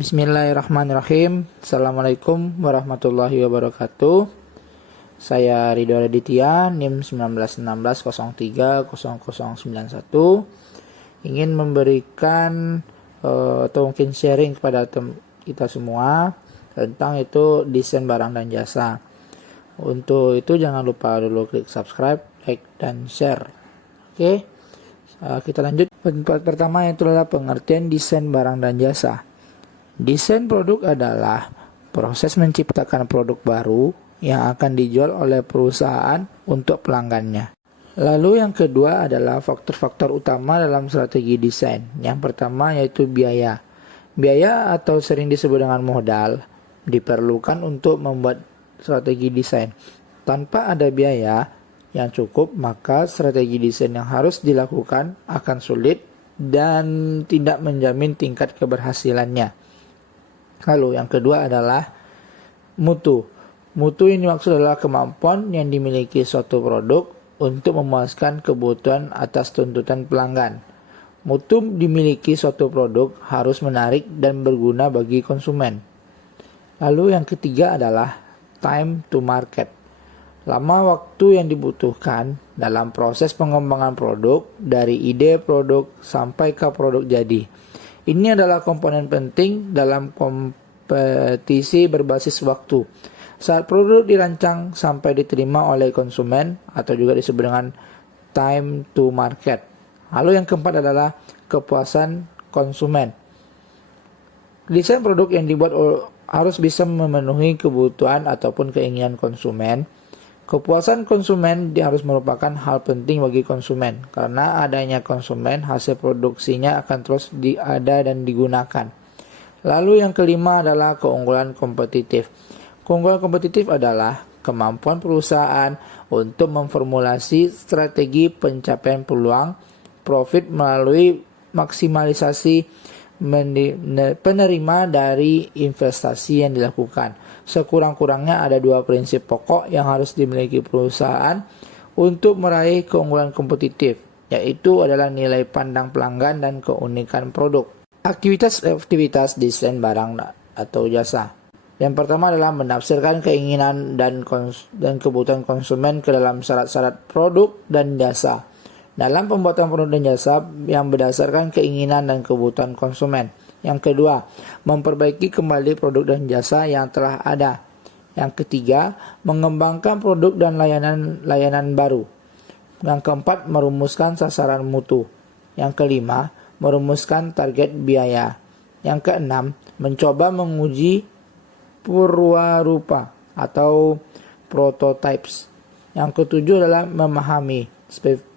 Bismillahirrahmanirrahim. Assalamualaikum warahmatullahi wabarakatuh. Saya Ridho Raditya, NIM 1916030091. Ingin memberikan atau mungkin sharing kepada kita semua tentang itu desain barang dan jasa. Untuk itu jangan lupa dulu klik subscribe, like, dan share. Oke, kita lanjut. Pertama itu adalah pengertian desain barang dan jasa. Desain produk adalah proses menciptakan produk baru yang akan dijual oleh perusahaan untuk pelanggannya. Lalu yang kedua adalah faktor-faktor utama dalam strategi desain. Yang pertama yaitu biaya. Biaya atau sering disebut dengan modal diperlukan untuk membuat strategi desain. Tanpa ada biaya yang cukup, maka strategi desain yang harus dilakukan akan sulit dan tidak menjamin tingkat keberhasilannya. Lalu yang kedua adalah mutu. Mutu ini maksud adalah kemampuan yang dimiliki suatu produk untuk memuaskan kebutuhan atas tuntutan pelanggan. Mutu dimiliki suatu produk harus menarik dan berguna bagi konsumen. Lalu yang ketiga adalah time to market. Lama waktu yang dibutuhkan dalam proses pengembangan produk dari ide produk sampai ke produk jadi. Ini adalah komponen penting dalam kompetisi berbasis waktu. Saat produk dirancang sampai diterima oleh konsumen atau juga disebut dengan time to market. Lalu yang keempat adalah kepuasan konsumen. Desain produk yang dibuat harus bisa memenuhi kebutuhan ataupun keinginan konsumen. Kepuasan konsumen harus merupakan hal penting bagi konsumen. Karena adanya konsumen, hasil produksinya akan terus ada dan digunakan. Lalu yang kelima adalah keunggulan kompetitif. Keunggulan kompetitif adalah kemampuan perusahaan untuk memformulasi strategi pencapaian peluang profit melalui maksimalisasi penerima dari investasi yang dilakukan. Sekurang-kurangnya ada dua prinsip pokok yang harus dimiliki perusahaan untuk meraih keunggulan kompetitif, yaitu adalah nilai pandang pelanggan dan keunikan produk. Aktivitas desain barang atau jasa. Yang pertama adalah menafsirkan keinginan dan kebutuhan konsumen ke dalam syarat-syarat produk dan jasa. Dalam pembuatan produk dan jasa yang berdasarkan keinginan dan kebutuhan konsumen. Yang kedua, memperbaiki kembali produk dan jasa yang telah ada. Yang ketiga, mengembangkan produk dan layanan baru. Yang keempat, merumuskan sasaran mutu. Yang kelima, merumuskan target biaya. Yang keenam, mencoba menguji purwarupa atau prototypes. Yang ketujuh adalah memahami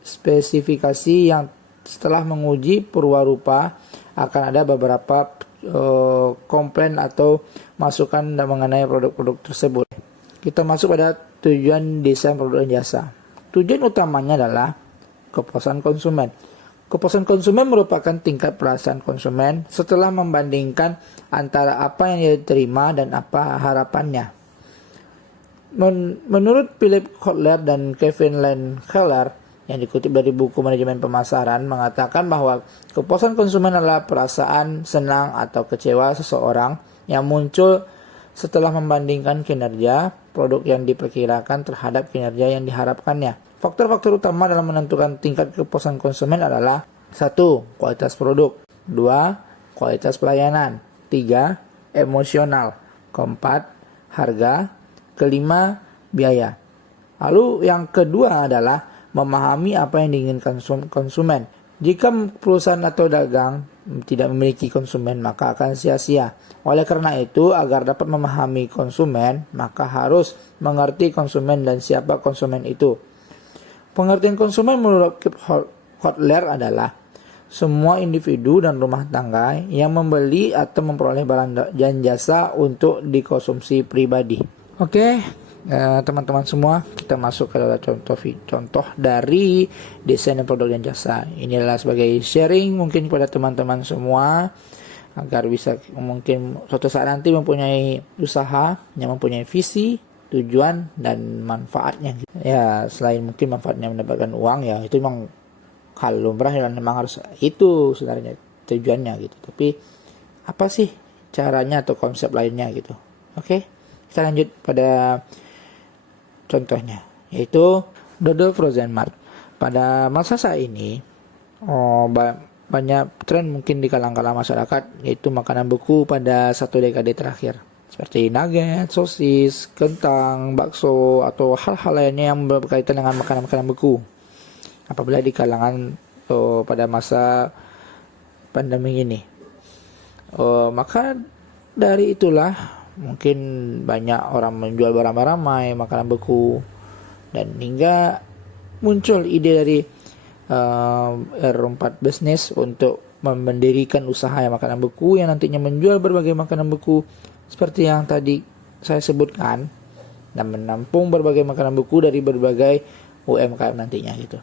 spesifikasi yang setelah menguji purwarupa akan ada beberapa komplain atau masukan mengenai produk-produk tersebut. Kita masuk pada tujuan desain produk dan jasa. Tujuan utamanya adalah kepuasan konsumen. Kepuasan konsumen merupakan tingkat perasaan konsumen setelah membandingkan antara apa yang dia terima dan apa harapannya. Menurut Philip Kotler dan Kevin Lane-Keller yang dikutip dari buku Manajemen Pemasaran mengatakan bahwa kepuasan konsumen adalah perasaan senang atau kecewa seseorang yang muncul setelah membandingkan kinerja produk yang diperkirakan terhadap kinerja yang diharapkannya. Faktor-faktor utama dalam menentukan tingkat kepuasan konsumen adalah 1. Kualitas produk, 2. Kualitas pelayanan, 3. Emosional, 4. Harga, 5. Biaya. Lalu yang kedua adalah memahami apa yang diinginkan konsumen. Jika perusahaan atau dagang tidak memiliki konsumen, maka akan sia-sia. Oleh karena itu, agar dapat memahami konsumen, maka harus mengerti konsumen dan siapa konsumen itu. Pengertian konsumen menurut Kotler adalah semua individu dan rumah tangga yang membeli atau memperoleh barang dan jasa untuk dikonsumsi pribadi. Oke. Teman-teman semua, kita masuk ke dalam contoh dari desain dan produk dan jasa. Ini adalah sebagai sharing mungkin kepada teman-teman semua agar bisa mungkin suatu saat nanti mempunyai usaha yang mempunyai visi, tujuan dan manfaatnya. Ya, selain mungkin manfaatnya mendapatkan uang, ya itu memang hal lumrah dan memang harus itu sebenarnya tujuannya gitu. Tapi apa sih caranya atau konsep lainnya gitu. Oke, kita lanjut pada contohnya, yaitu Dodo Frozen Mart. Pada masa saat ini, banyak tren mungkin di kalangan masyarakat, yaitu makanan beku pada 1 dekade terakhir. Seperti nugget, sosis, kentang, bakso, atau hal-hal lainnya yang berkaitan dengan makanan-makanan beku. Apabila di kalangan pada masa pandemi ini. Maka dari itulah mungkin banyak orang menjual beramai-ramai makanan beku, dan hingga muncul ide dari R4 Business untuk mendirikan usaha yang makanan beku yang nantinya menjual berbagai makanan beku seperti yang tadi saya sebutkan, dan menampung berbagai makanan beku dari berbagai UMKM nantinya gitu.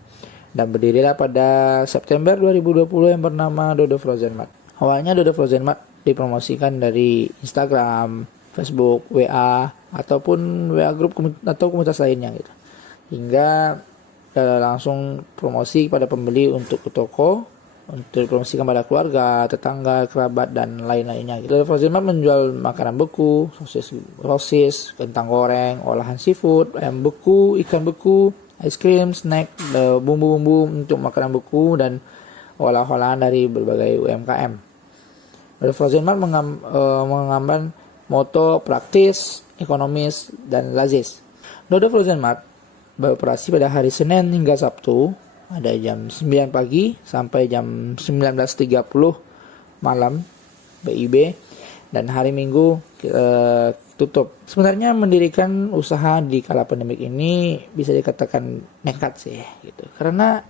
Dan berdirilah pada September 2020 yang bernama Dodo Frozen Mart. Awalnya Dodo Frozen Mart dipromosikan dari Instagram, Facebook, WA, ataupun WA grup atau komunitas lainnya gitu. Hingga langsung promosi kepada pembeli untuk ke toko, untuk dipromosikan pada keluarga, tetangga, kerabat, dan lain-lainnya gitu. Dodo Frozen Mart menjual makanan beku, sosis, kentang goreng, olahan seafood, ayam beku, ikan beku, es krim, snack, bumbu-bumbu untuk makanan beku, dan olah-olahan dari berbagai UMKM. Dodo Frozen Mart mengambil moto praktis, ekonomis, dan lazis. Dodo Frozen Mart beroperasi pada hari Senin hingga Sabtu, ada jam 9 pagi sampai jam 19.30 malam BIB, dan hari Minggu tutup. Sebenarnya mendirikan usaha di kala pandemik ini bisa dikatakan nekat sih gitu. Karena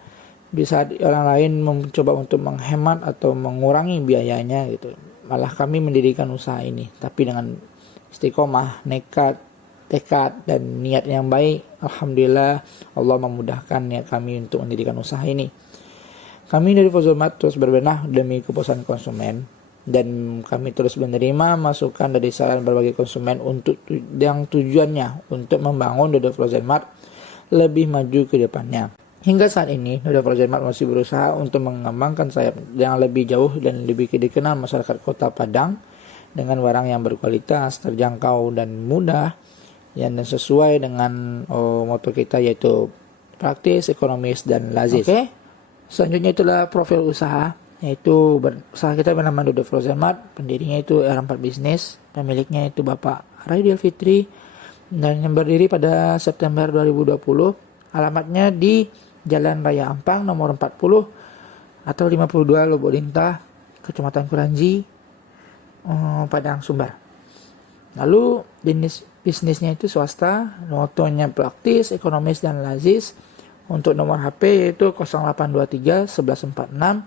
bisa orang lain mencoba untuk menghemat atau mengurangi biayanya gitu. Malah kami mendirikan usaha ini, tapi dengan istiqomah, nekat, tekad, dan niat yang baik. Alhamdulillah Allah memudahkan niat kami untuk mendirikan usaha ini. Kami dari Frozen Mart terus berbenah demi kepuasan konsumen, dan kami terus menerima masukan dari saran berbagai konsumen untuk yang tujuannya untuk membangun Dodo Frozen Mart lebih maju ke depannya. Hingga saat ini Dodo Frozen Mart masih berusaha untuk mengembangkan sayap yang lebih jauh dan lebih dikenal masyarakat Kota Padang dengan barang yang berkualitas, terjangkau, dan mudah, yang sesuai dengan moto kita, yaitu praktis, ekonomis, dan lazis. Oke. Selanjutnya itulah profil usaha, yaitu usaha kita bernama Dodo Frozen Mart. Pendirinya itu R4 Business, pemiliknya itu Bapak Raidil Fitri, dan yang berdiri pada September 2020. Alamatnya di Jalan Raya Ampang nomor 40 atau 52 Lubuk Lintah, Kecamatan Kuranji, Padang, Sumbar. Lalu jenis bisnisnya itu swasta, motonya praktis, ekonomis, dan lazis. Untuk nomor HP yaitu 0823 1146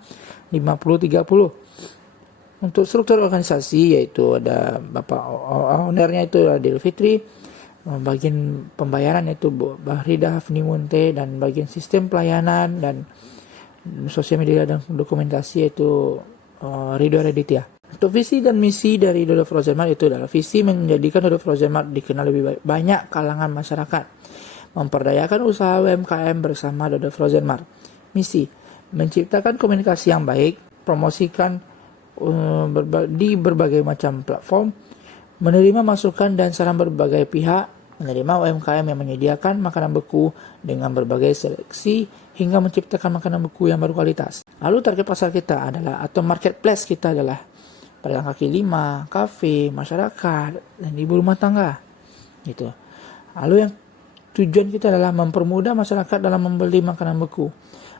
5030. Untuk struktur organisasi yaitu ada Bapak ownernya itu Raidil Fitri, bagian pembayaran itu Bu Bahrida Hafni Munte, dan bagian sistem pelayanan dan sosial media dan dokumentasi yaitu Ridho Raditya. Untuk visi dan misi dari Dodo Frozen Mart itu adalah visi menjadikan Dodo Frozen Mart dikenal lebih banyak kalangan masyarakat, memperdayakan usaha UMKM bersama Dodo Frozen Mart. Misi menciptakan komunikasi yang baik, promosikan di berbagai macam platform, menerima masukan dan saran berbagai pihak, menerima UMKM yang menyediakan makanan beku dengan berbagai seleksi hingga menciptakan makanan beku yang berkualitas. Lalu target pasar kita adalah, atau marketplace kita adalah pedagang kaki lima, kafe, masyarakat, dan ibu rumah tangga gitu. Lalu yang tujuan kita adalah mempermudah masyarakat dalam membeli makanan beku,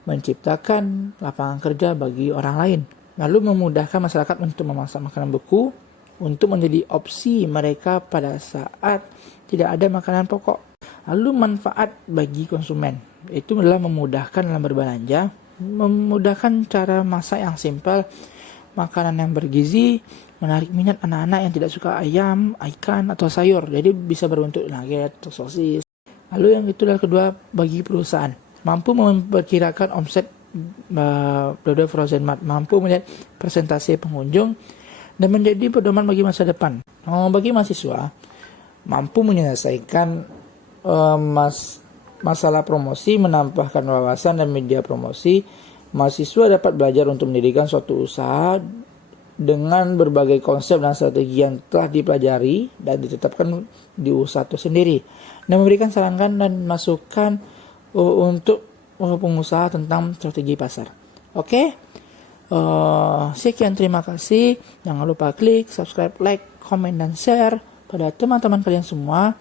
menciptakan lapangan kerja bagi orang lain, lalu memudahkan masyarakat untuk memasak makanan beku untuk menjadi opsi mereka pada saat tidak ada makanan pokok. Lalu manfaat bagi konsumen itu adalah memudahkan dalam berbelanja, memudahkan cara masak yang simpel, makanan yang bergizi, menarik minat anak-anak yang tidak suka ayam, ikan, atau sayur. Jadi bisa berbentuk nugget atau sosis. Lalu yang itu adalah kedua, bagi perusahaan. Mampu memperkirakan omset Dodo Frozen Mart, mampu melihat persentase pengunjung, dan menjadi pedoman bagi masa depan. Bagi mahasiswa, mampu menyelesaikan masalah promosi, menambahkan wawasan dan media promosi. Mahasiswa dapat belajar untuk mendirikan suatu usaha dengan berbagai konsep dan strategi yang telah dipelajari dan ditetapkan di usaha itu sendiri, dan memberikan saran dan masukan untuk pengusaha tentang strategi pasar. Oke, sekian, terima kasih. Jangan lupa klik subscribe, like, komen, dan share pada teman-teman kalian semua.